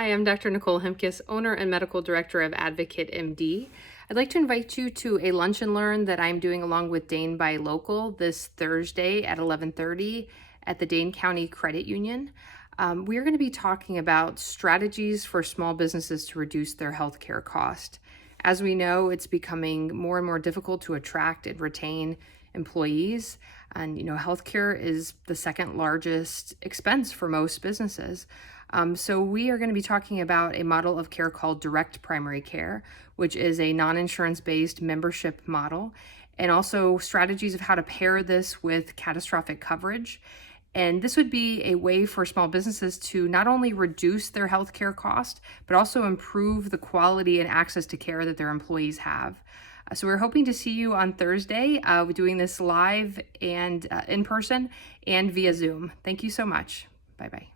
Hi, I'm Dr. Nicole Hemkes, owner and medical director of Advocate MD. I'd like to invite you to a lunch and learn that I'm doing along with Dane Buy Local this Thursday at 11:30 at the Dane County Credit Union. We're going to be talking about strategies for small businesses to reduce their healthcare cost. As we know, it's becoming more and more difficult to attract and retain employees. And, healthcare is the second largest expense for most businesses. So we are going to be talking about a model of care called direct primary care, which is a non-insurance based membership model, and also strategies of how to pair this with catastrophic coverage. And this would be a way for small businesses to not only reduce their healthcare cost, but also improve the quality and access to care that their employees have. So we're hoping to see you on Thursday. We're doing this live and in person and via Zoom. Thank you so much. Bye-bye.